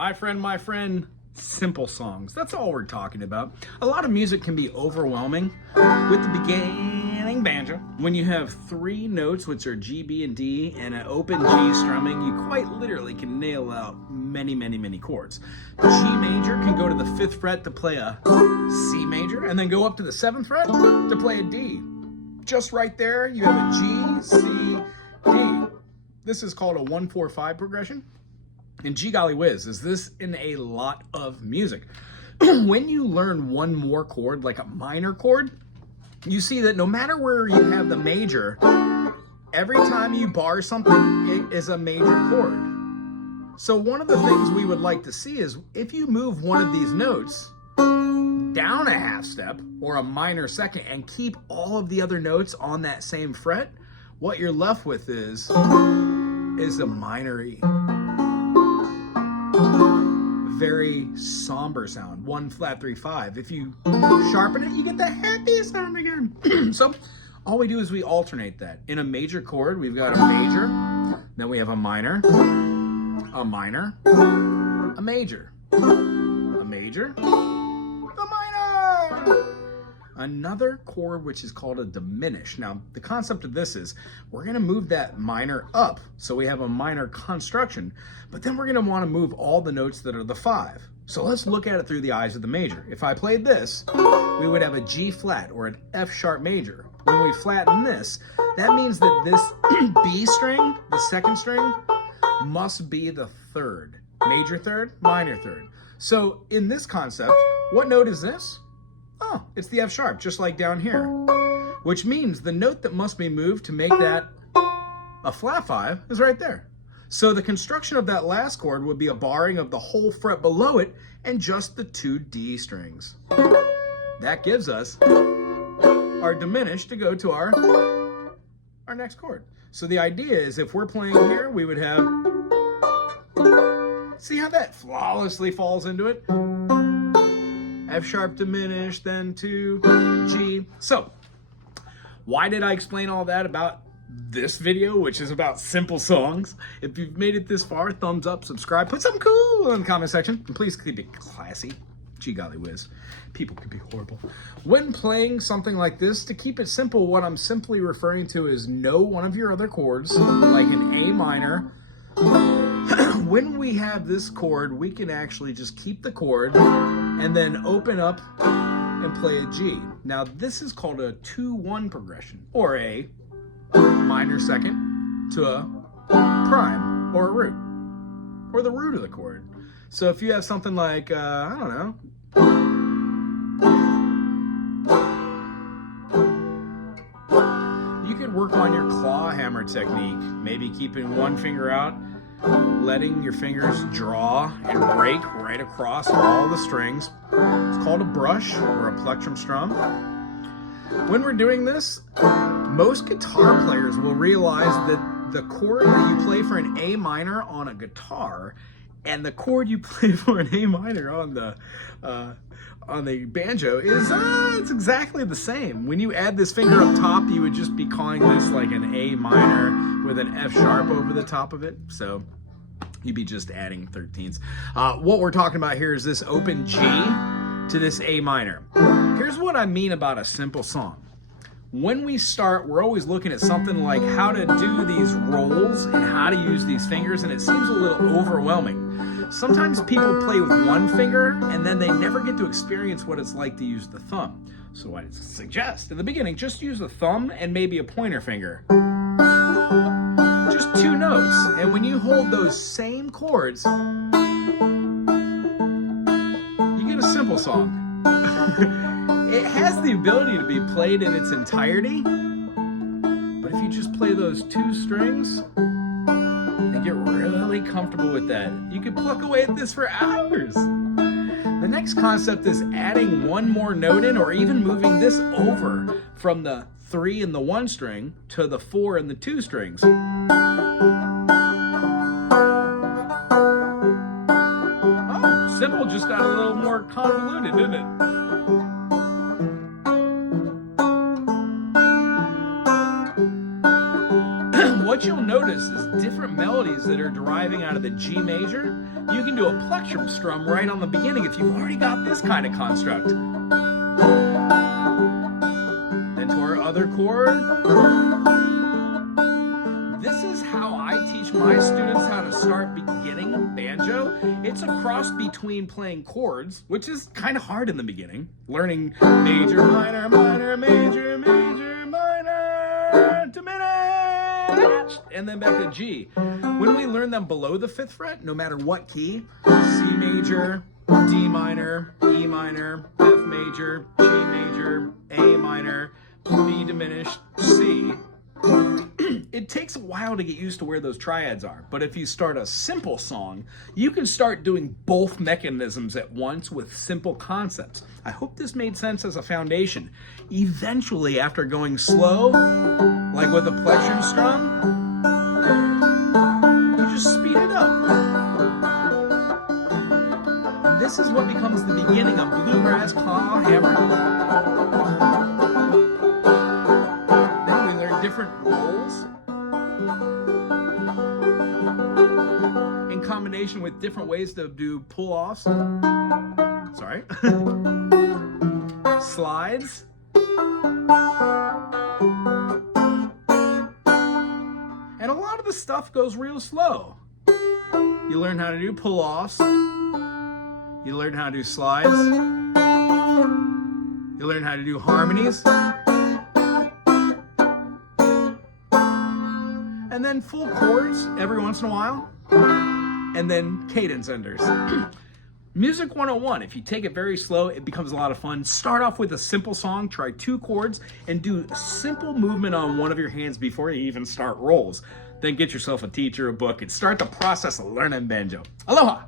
My friend, simple songs. That's all we're talking about. A lot of music can be overwhelming with the beginning banjo. When you have three notes, which are G, B, and D, and an open G strumming, you quite literally can nail out many chords. G major can go to the 5th fret to play a C major, and then go up to the 7th fret to play a D. Just right there, you have a G, C, D. This is called a 1-4-5 progression. And gee golly whiz, is this in a lot of music. When you learn one more chord, like a minor chord, you see that no matter where you have the major, every time you bar something, it is a major chord. So one of the things we would like to see is if you move one of these notes down a half step or a minor second and keep all of the other notes on that same fret, what you're left with is a minor E. Very somber sound, 1 flat 3 5. If you sharpen it, you get the happiest sound again. So all we do is we alternate that. In a major chord, we've got a major, then we have a minor, a minor, a major, a major, a minor. Another chord which is called a diminish. Now, the concept of this is we're going to move that minor up, so we have a minor construction, but then we're going to want to move all the notes that are the 5. So let's look at it through the eyes of the major. If I played this, we would have a G flat or an F sharp major. When we flatten this, that means that this B string, the 2nd string, must be the 3rd. Major 3rd, minor 3rd. So in this concept, what note is this? Oh, it's the F sharp, just like down here. Which means the note that must be moved to make that a flat 5 is right there. So the construction of that last chord would be a barring of the whole fret below it and just the 2 D strings. That gives us our diminish to go to our next chord. So the idea is if we're playing here, we would have, see how that flawlessly falls into it? F sharp diminish, then to G. So, why did I explain all that about this video, which is about simple songs? If you've made it this far, thumbs up, subscribe, put something cool in the comment section, and please keep it classy. Gee golly whiz, people can be horrible. When playing something like this, to keep it simple, what I'm simply referring to is know one of your other chords, like an A minor. When we have this chord, we can actually just keep the chord and then open up and play a G. Now this is called a 2-1 progression, or a minor 2nd to a prime, or a root, or the root of the chord. So if you have something like, I don't know, you could work on your claw hammer technique, maybe keeping one finger out, letting your fingers draw and break right across all the strings. It's called a brush or a plectrum strum. When we're doing this, most guitar players will realize that the chord that you play for an A minor on a guitar and the chord you play for an A minor on the banjo is it's exactly the same. When you add this finger up top, you would just be calling this like an A minor with an F sharp over the top of it. So you'd be just adding 13ths. What we're talking about here is this open G to this A minor. Here's what I mean about a simple song. When we start, we're always looking at something like how to do these rolls and how to use these fingers, and it seems a little overwhelming. Sometimes people play with one finger and then they never get to experience what it's like to use the thumb. So I suggest in the beginning, just use the thumb and maybe a pointer finger. Just 2 notes. And when you hold those same chords, you get a simple song. It has the ability to be played in its entirety, but if you just play those 2 strings and get really comfortable with that, you could pluck away at this for hours. The next concept is adding one more note in, or even moving this over from the 3 and the 1 string to the 4 and the 2 strings. Oh, simple just got a little more convoluted, didn't it? What what you'll notice is different melodies that are deriving out of the G major. You can do a plectrum strum right on the beginning if you've already got this kind of construct. Then to our other chord. This is how I teach my students how to start beginning banjo. It's a cross between playing chords, which is kind of hard in the beginning, learning major, minor, minor, major, major, minor, diminished, and then back to G. When we learn them below the 5th fret, no matter what key, C major, D minor, E minor, F major, G major, A minor, B diminished, C. It takes a while to get used to where those triads are, but if you start a simple song, you can start doing both mechanisms at once with simple concepts. I hope this made sense as a foundation. Eventually, after going slow, like with a plectrum strum, you just speed it up. This is what becomes the beginning of bluegrass claw hammering. Different rolls in combination with different ways to do pull-offs. Sorry. Slides. And a lot of the stuff goes real slow. You learn how to do pull-offs. You learn how to do slides. You learn how to do harmonies. And then full chords every once in a while, and then cadence enders. Music 101, if you take it very slow, it becomes a lot of fun. Start off with a simple song, try 2 chords, and do a simple movement on one of your hands before you even start rolls. Then get yourself a teacher, a book, and start the process of learning banjo. Aloha!